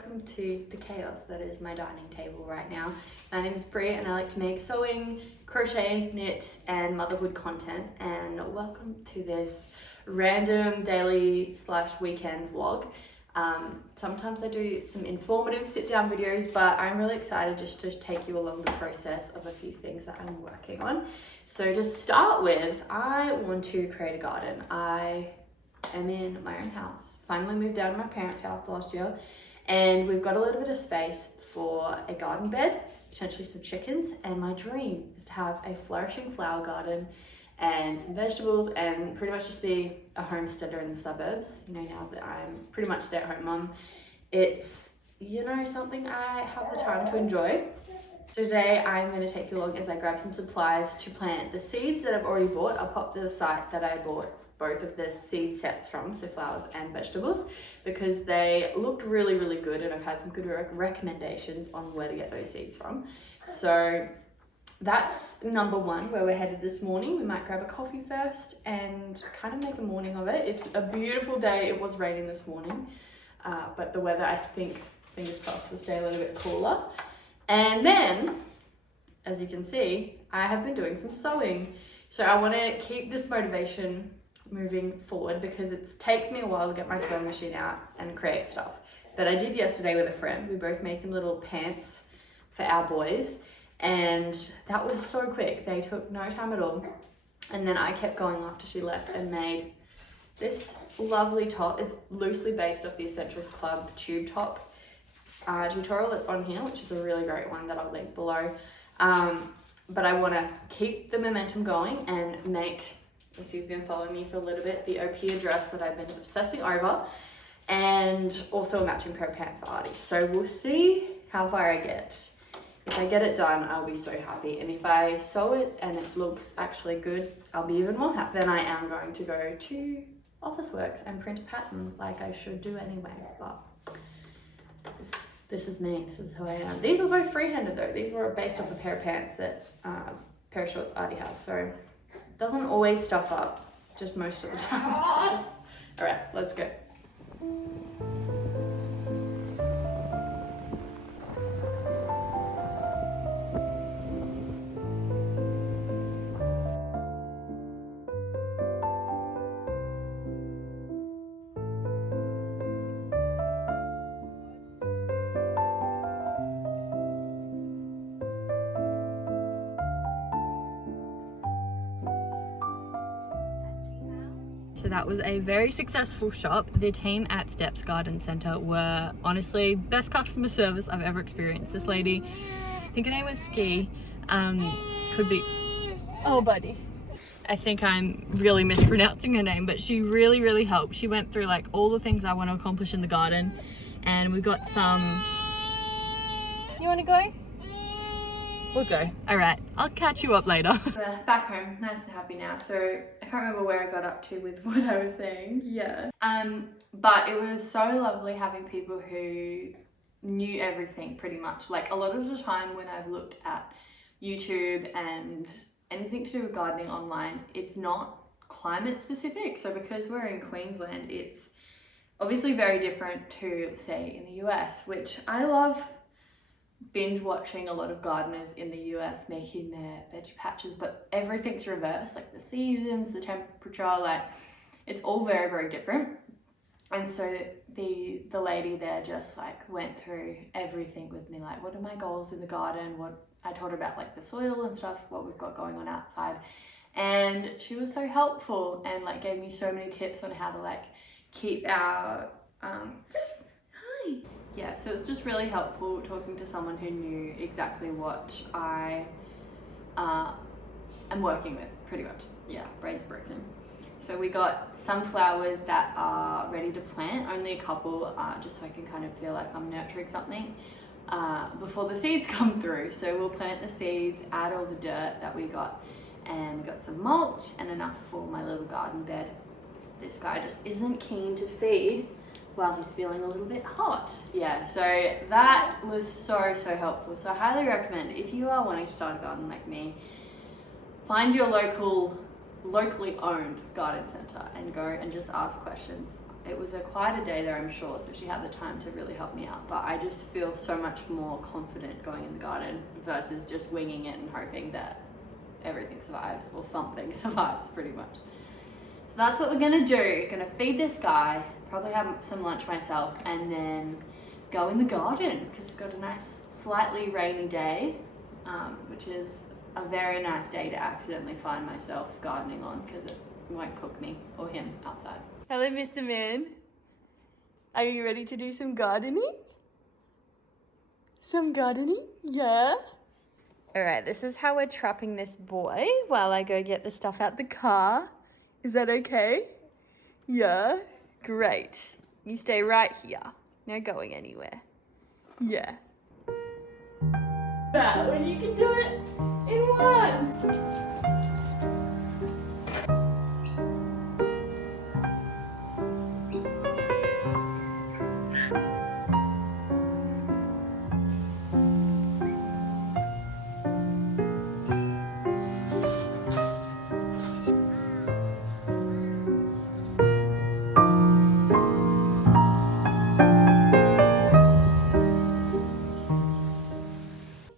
welcome to the chaos that is my dining table right now. My name is Brie and I like to make sewing, crochet, knit and motherhood content, and welcome to this random daily / weekend vlog. Sometimes I do some informative sit down videos, but I'm really excited just to take you along the process of a few things that I'm working on. So to start with, I want to create a garden. I am in my own house. Finally moved out of my parents' house last year, and we've got a little bit of space for a garden bed, potentially some chickens, and my dream is to have a flourishing flower garden and some vegetables and pretty much just be a homesteader in the suburbs. You know, now that I'm pretty much stay-at-home mum, it's, you know, something I have the time to enjoy. So today I'm going to take you along as I grab some supplies to plant the seeds that I've already bought. I'll pop to the site that I bought both of the seed sets from, so flowers and vegetables, because they looked really, really good and I've had some good recommendations on where to get those seeds from. So that's number one, where we're headed this morning. We might grab a coffee first and kind of make a morning of it. It's a beautiful day. It was raining this morning, but the weather, I think, fingers crossed, will stay a little bit cooler. And then, as you can see, I have been doing some sewing. So I want to keep this motivation moving forward because it takes me a while to get my sewing machine out and create stuff. That I did yesterday with a friend. We both made some little pants for our boys, and that was so quick. They took no time at all. And then I kept going after she left and made this lovely top. It's loosely based off the Essentials Club tube top tutorial that's on here, which is a really great one that I'll link below. But I want to keep the momentum going and make, if you've been following me for a little bit, the Opia dress that I've been obsessing over, and also a matching pair of pants for Artie. So we'll see how far I get. If I get it done, I'll be so happy. And if I sew it and it looks actually good, I'll be even more happy. Then I am going to go to Officeworks and print a pattern like I should do anyway. But this is me, this is who I am. These were both free-handed though. These were based off a pair of pants that, pair of shorts Artie has. So doesn't always stuff up, just most of the time it does. All right, let's go. So that was a very successful shop. The team at Steps Garden Centre were honestly best customer service I've ever experienced. This lady, I think her name was Ski, could be, oh buddy. I think I'm really mispronouncing her name, but she really, really helped. She went through like all the things I want to accomplish in the garden, and we got some, you want to go? We'll go. All right, I'll catch you up later. We're back home, nice and happy now. So I can't remember where I got up to with what I was saying. Yeah. But it was so lovely having people who knew everything pretty much. Like a lot of the time when I've looked at YouTube and anything to do with gardening online, it's not climate specific. So because we're in Queensland, it's obviously very different to, say, in the US, which I love binge watching a lot of gardeners in the US making their veggie patches, but everything's reversed, like the seasons, the temperature, like it's all very, very different. And so the lady there just like went through everything with me, like what are my goals in the garden, what I told her about like the soil and stuff, what we've got going on outside, and she was so helpful and like gave me so many tips on how to like keep our hi. Yeah, so it's just really helpful talking to someone who knew exactly what I am working with, pretty much. Yeah, brain's broken. So we got some flowers that are ready to plant, only a couple, just so I can kind of feel like I'm nurturing something before the seeds come through. So we'll plant the seeds, add all the dirt that we got, and we got some mulch and enough for my little garden bed. This guy just isn't keen to feed while he's feeling a little bit hot. Yeah, so that was so, so helpful. So I highly recommend, if you are wanting to start a garden like me, find your locally owned garden centre and go and just ask questions. it was a quieter day there, I'm sure, so she had the time to really help me out. But I just feel so much more confident going in the garden versus just winging it and hoping that everything survives, or something survives pretty much. So that's what we're gonna do. Gonna feed this guy, probably have some lunch myself, and then go in the garden because we've got a nice slightly rainy day, which is a very nice day to accidentally find myself gardening on because it won't cook me or him outside. Hello, Mr. Man. Are you ready to do some gardening? Some gardening? Yeah? Alright, this is how we're trapping this boy while I go get the stuff out the car. Is that okay? Yeah? Great. You stay right here. No going anywhere. Yeah. That when you can do it in one.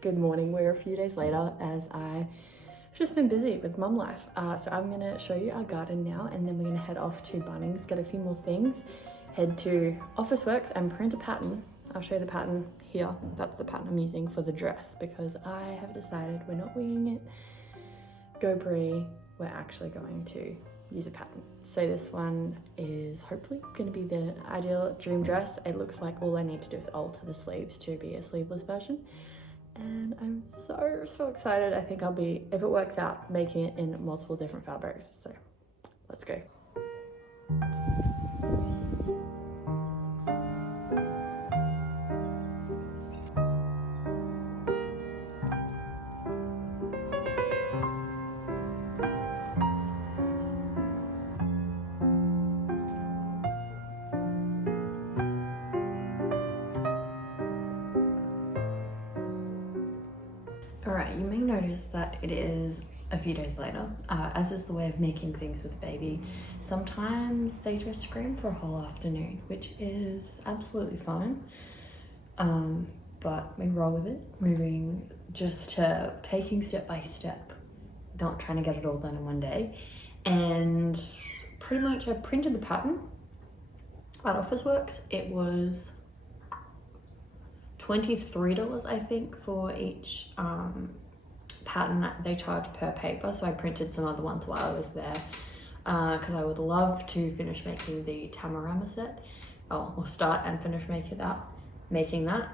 Good morning, we're a few days later as I've just been busy with mum life. So I'm gonna show you our garden now, and then we're gonna head off to Bunnings, get a few more things, head to Officeworks and print a pattern. I'll show you the pattern here. That's the pattern I'm using for the dress because I have decided we're not winging it. Go Brie, we're actually going to use a pattern. So this one is hopefully gonna be the ideal dream dress. It looks like all I need to do is alter the sleeves to be a sleeveless version. And I'm so excited. I think I'll be, if it works out, making it in multiple different fabrics. So let's go. Alright, you may notice that it is a few days later, as is the way of making things with a baby. Sometimes they just scream for a whole afternoon, which is absolutely fine. But we roll with it, moving just to taking step by step, not trying to get it all done in one day. And pretty much I printed the pattern at Officeworks. It was $23, I think, for each pattern that they charge per paper. So I printed some other ones while I was there because I would love to finish making the Tamarama set, or start and finish making that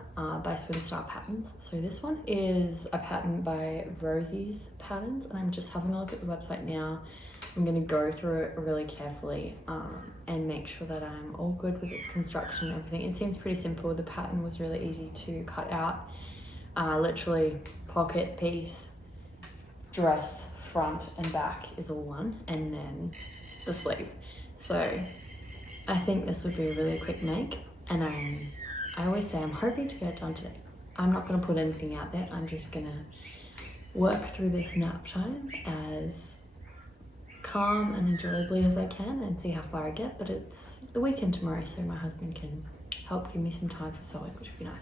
by Swim Star Patterns. So this one is a pattern by Rosie's Patterns, and I'm just having a look at the website now. I'm going to go through it really carefully and make sure that I'm all good with its construction and everything. It seems pretty simple. The pattern was really easy to cut out. Literally pocket piece, dress, front and back is all one, and then the sleeve. So I think this would be a really quick make, and I always say I'm hoping to get it done today. I'm not going to put anything out there. I'm just going to work through this nap time as calm and enjoyably as I can and see how far I get. But it's the weekend tomorrow, so my husband can help give me some time for sewing, which would be nice.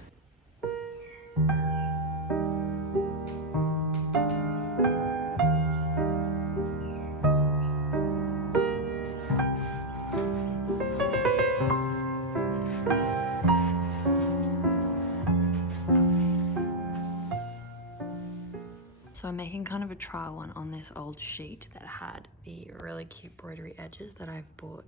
So I'm making kind of a trial one on this old sheet that had the really cute embroidery edges that I've bought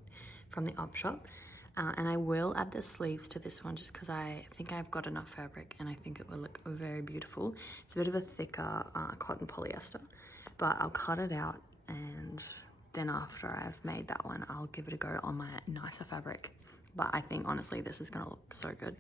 from the op shop. And I will add the sleeves to this one just because I think I've got enough fabric and I think it will look very beautiful. It's a bit of a thicker cotton polyester, but I'll cut it out, and then after I've made that one, I'll give it a go on my nicer fabric. But I think honestly this is gonna look so good.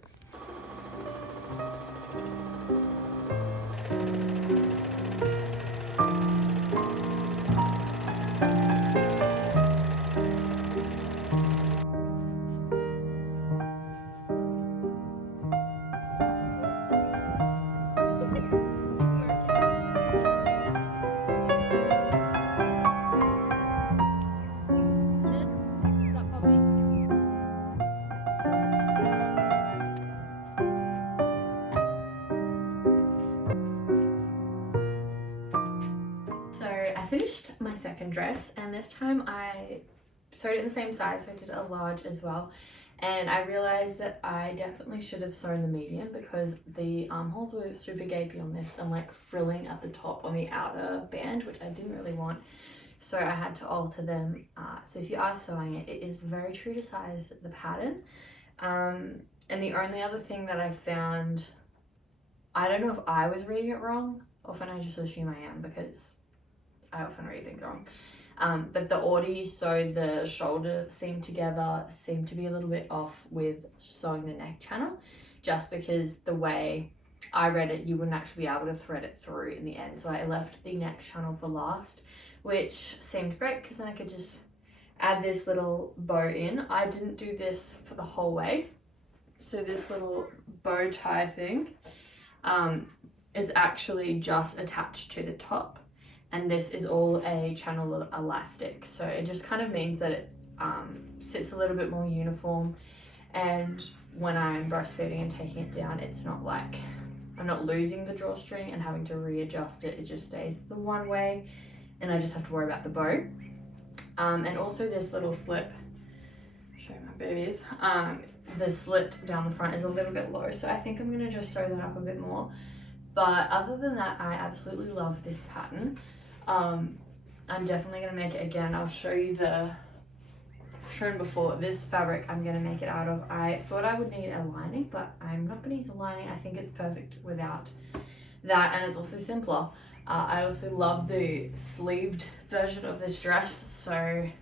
finished my second dress, and this time I sewed it in the same size, so I did a large as well. And I realized that I definitely should have sewn the medium because the armholes were super gapey on this and like frilling at the top on the outer band, which I didn't really want. So I had to alter them. So if you are sewing it, it is very true to size, the pattern. And the only other thing that I found, I don't know if I was reading it wrong. Often I just assume I am because I often read things wrong. But the order you sew the shoulder seam together seemed to be a little bit off with sewing the neck channel, just because the way I read it, you wouldn't actually be able to thread it through in the end. So I left the neck channel for last, which seemed great because then I could just add this little bow in. I didn't do this for the whole way. So this little bow tie thing is actually just attached to the top. And this is all a channel elastic. So it just kind of means that it sits a little bit more uniform. And when I'm breastfeeding and taking it down, it's not like I'm not losing the drawstring and having to readjust it. It just stays the one way and I just have to worry about the bow. And also this little slip, show my babies, the slit down the front is a little bit low. So I think I'm gonna just sew that up a bit more. But other than that, I absolutely love this pattern. I'm definitely gonna make it again. I'll show you the shown before. This fabric I'm gonna make it out of. I thought I would need a lining, but I'm not gonna use a lining. I think it's perfect without that, and it's also simpler. I also love the sleeved version of this dress, so I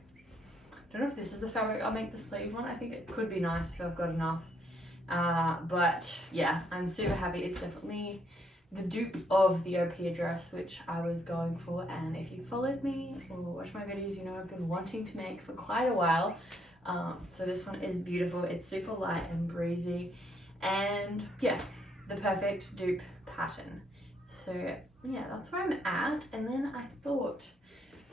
don't know if this is the fabric I'll make the sleeve one. I think it could be nice if I've got enough. But yeah, I'm super happy. It's definitely the dupe of the Opia dress, which I was going for. And if you followed me or watched my videos, you know I've been wanting to make for quite a while. So this one is beautiful. It's super light and breezy, and yeah, the perfect dupe pattern. So yeah, that's where I'm at. And then I thought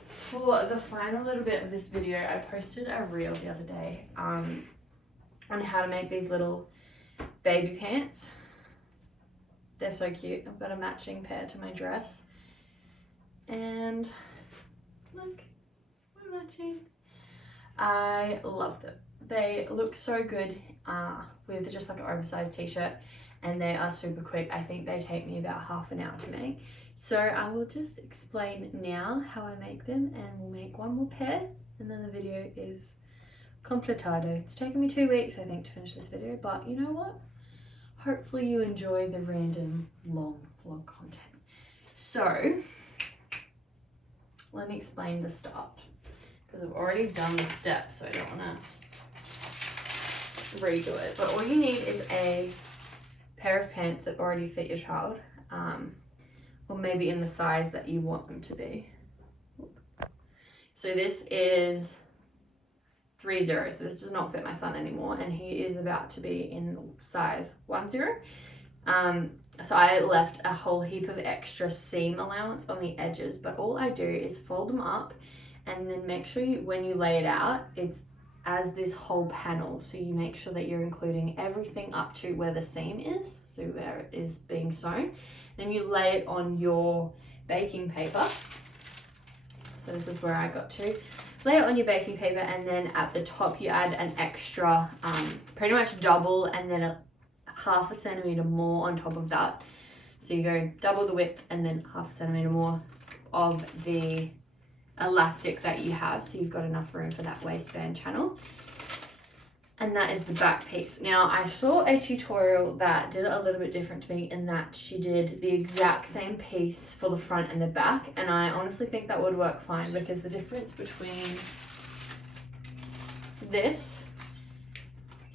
for the final little bit of this video, I posted a reel the other day on how to make these little baby pants. They're so cute. I've got a matching pair to my dress. And look, we're matching. I love them. They look so good with just like an oversized t-shirt, and they are super quick. I think they take me about half an hour to make. So I will just explain now how I make them, and we'll make one more pair, and then the video is completado. It's taken me 2 weeks, I think, to finish this video, but you know what? Hopefully you enjoy the random long vlog content. So let me explain the start, because I've already done the steps, so I don't want to redo it. But all you need is a pair of pants that already fit your child, or maybe in the size that you want them to be. So this is 30, so this does not fit my son anymore, and he is about to be in size 10. So I left a whole heap of extra seam allowance on the edges, but all I do is fold them up and then make sure when you lay it out, it's as this whole panel. So you make sure that you're including everything up to where the seam is, so where it is being sewn. Then you lay it on your baking paper. So this is where I got to. Lay it on your baking paper, and then at the top you add an extra, pretty much double, and then a half a centimeter more on top of that. So you go double the width and then half a centimeter more of the elastic that you have, so you've got enough room for that waistband channel. And that is the back piece. Now I saw a tutorial that did it a little bit different to me, in that she did the exact same piece for the front and the back, and I honestly think that would work fine, because the difference between this,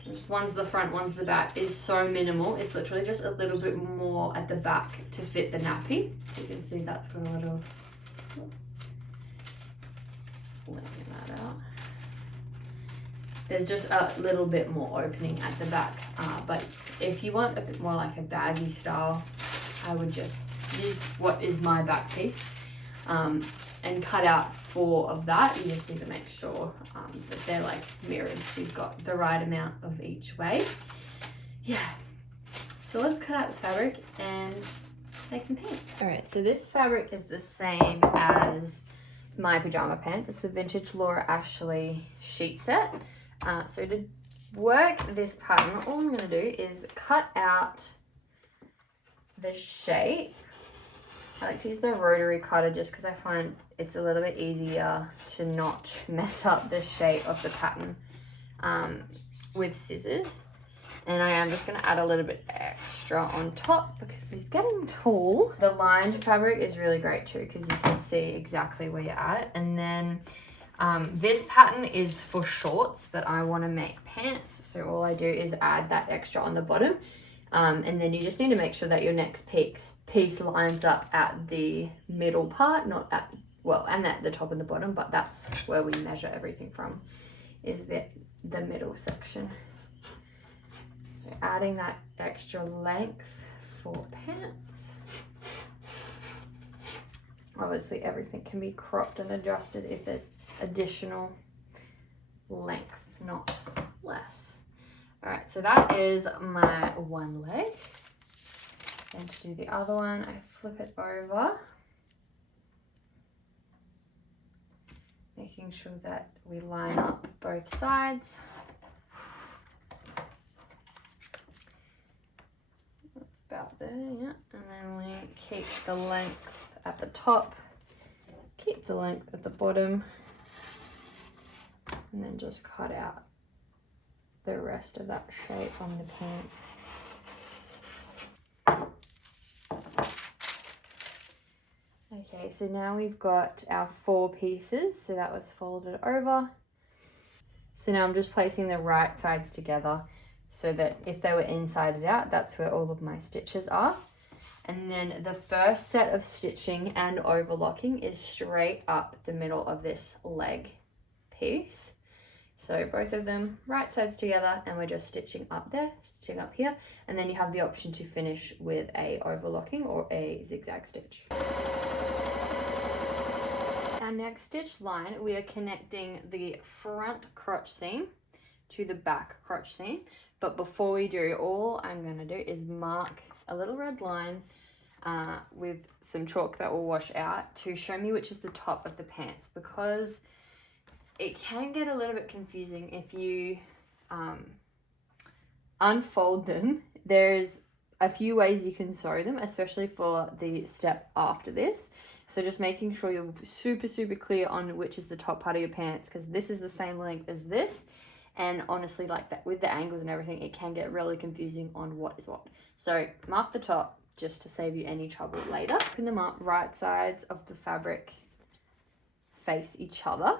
just one's the front, one's the back, is so minimal. It's literally just a little bit more at the back to fit the nappy. So you can see that's got a little, letting that out. There's just a little bit more opening at the back, but if you want a bit more like a baggy style, I would just use what is my back piece and cut out 4 of that. You just need to make sure that they're like mirrored, so you've got the right amount of each way. Yeah, so let's cut out the fabric and make some pants. All right, so this fabric is the same as my pajama pants. It's a vintage Laura Ashley sheet set. So to work this pattern, all I'm going to do is cut out the shape. I like to use the rotary cutter just because I find it's a little bit easier to not mess up the shape of the pattern with scissors. And I am just going to add a little bit extra on top because it's getting tall. The lined fabric is really great too because you can see exactly where you're at. And then this pattern is for shorts, but I want to make pants. So all I do is add that extra on the bottom. And then you just need to make sure that your next piece lines up at the middle part, not at, well, and at the top and the bottom, but that's where we measure everything from, is the middle section. So adding that extra length for pants. Obviously everything can be cropped and adjusted if there's additional length, not less. All right, so that is my one leg. And to do the other one, I flip it over, making sure that we line up both sides. That's about there, yeah. And then we keep the length at the top, keep the length at the bottom, and then just cut out the rest of that shape on the pants. Okay, so now we've got our 4 pieces, so that was folded over. So now I'm just placing the right sides together so that if they were insided out, that's where all of my stitches are. And then the first set of stitching and overlocking is straight up the middle of this leg piece. So both of them right sides together, and we're just stitching up there, stitching up here, and then you have the option to finish with a overlocking or a zigzag stitch. Our next stitch line, we are connecting the front crotch seam to the back crotch seam. But before we do, all I'm going to do is mark a little red line with some chalk that will wash out to show me which is the top of the pants, because it can get a little bit confusing if you unfold them. There's a few ways you can sew them, especially for the step after this. So just making sure you're super, super clear on which is the top part of your pants, because this is the same length as this. And honestly, like that, with the angles and everything, it can get really confusing on what is what. So mark the top just to save you any trouble later. Open them up, right sides of the fabric face each other.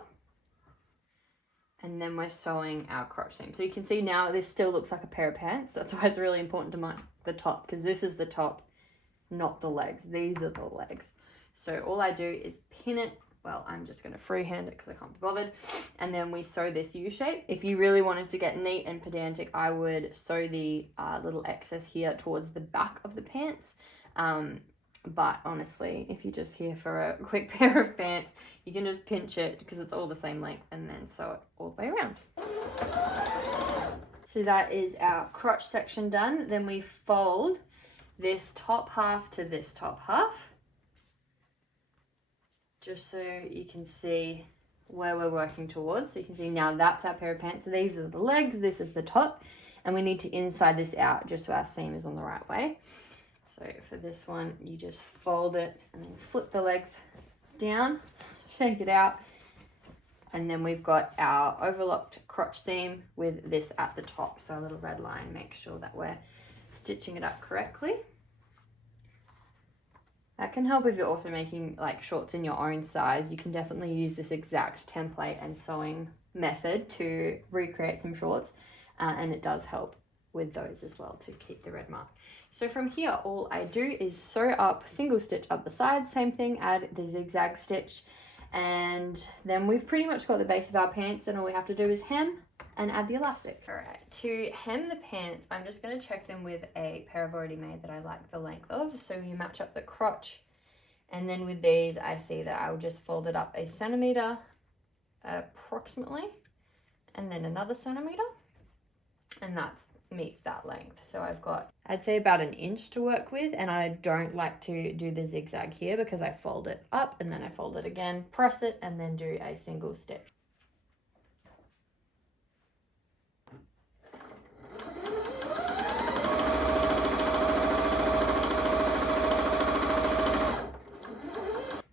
And then we're sewing our crotch seam. So you can see now this still looks like a pair of pants. That's why it's really important to mark the top, because this is the top, not the legs. These are the legs. So all I do is pin it. Well, I'm just going to freehand it because I can't be bothered. And then we sew this U shape. If you really wanted to get neat and pedantic, I would sew the little excess here towards the back of the pants. But honestly, if you're just here for a quick pair of pants, you can just pinch it because it's all the same length and then sew it all the way around. So that is our crotch section done. Then we fold this top half to this top half, just so you can see where we're working towards. So you can see now that's our pair of pants. So these are the legs, this is the top, and we need to inside this out just so our seam is on the right way. So for this one, you just fold it and then flip the legs down, shake it out, and then we've got our overlocked crotch seam with this at the top. So a little red line, make sure that we're stitching it up correctly. That can help if you're also making like shorts in your own size. You can definitely use this exact template and sewing method to recreate some shorts, and it does help with those as well to keep the red mark. So from here, all I do is sew up, single stitch up the side, same thing, add the zigzag stitch, and then we've pretty much got the base of our pants, and all we have to do is hem and add the elastic. All right, to hem the pants, I'm just going to check them with a pair I've already made that I like the length of. So you match up the crotch, and then with these, I see that I will just fold it up 1 centimeter approximately, and then another centimeter, and that's meets that length. So I've got, I'd say about an inch to work with, and I don't like to do the zigzag here because I fold it up and then I fold it again, press it, and then do a single stitch.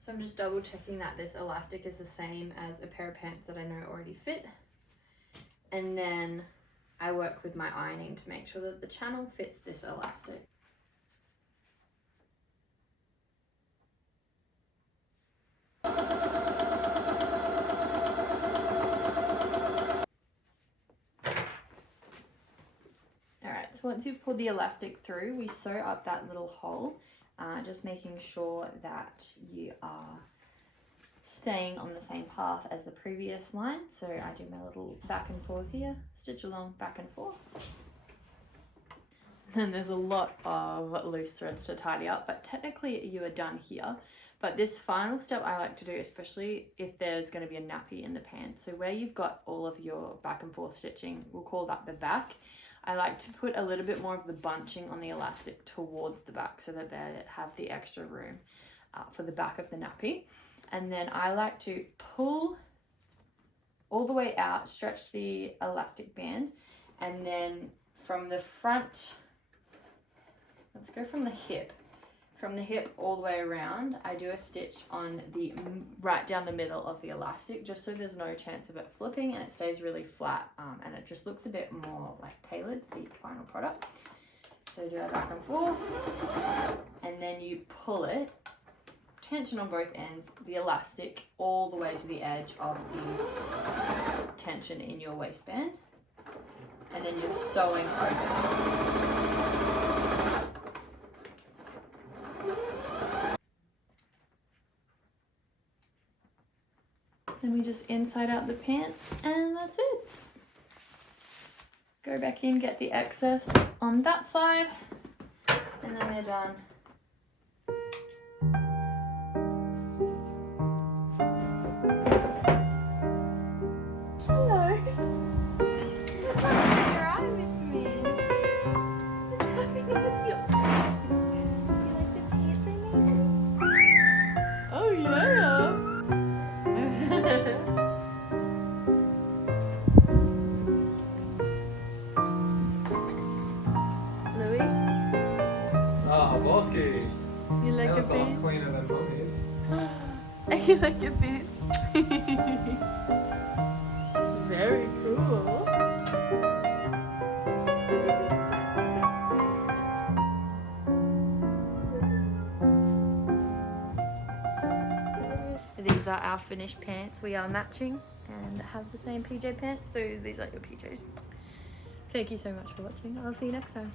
So I'm just double checking that this elastic is the same as a pair of pants that I know already fit. And then I work with my ironing to make sure that the channel fits this elastic. Alright, so once you've pulled the elastic through, we sew up that little hole, just making sure that you are staying on the same path as the previous line. So I do my little back and forth here, stitch along back and forth. Then there's a lot of loose threads to tidy up, but technically you are done here. But this final step I like to do, especially if there's going to be a nappy in the pants. So where you've got all of your back and forth stitching, we'll call that the back. I like to put a little bit more of the bunching on the elastic towards the back so that they have the extra room for the back of the nappy. And then I like to pull all the way out, stretch the elastic band, and then from the front, let's go from the hip all the way around. I do a stitch on the right down the middle of the elastic, just so there's no chance of it flipping and it stays really flat, and it just looks a bit more like tailored, the final product. So do that back and forth, and then you pull it, tension on both ends, the elastic all the way to the edge of the tension in your waistband, and then you're sewing over. Then we just inside out the pants, and that's it. Go back in, get the excess on that side, and then they're done. Hello. What's happening in your eye, Miss Me? What's happening with your eye? You like the pants I made you? Oh yeah. Louis? Ah, Bosky. You like your pants? Cleaner than Mummy's. You like your pants? Very cool. These are our finished pants. We are matching and have the same PJ pants. So these are your PJs. Thank you so much for watching. I'll see you next time.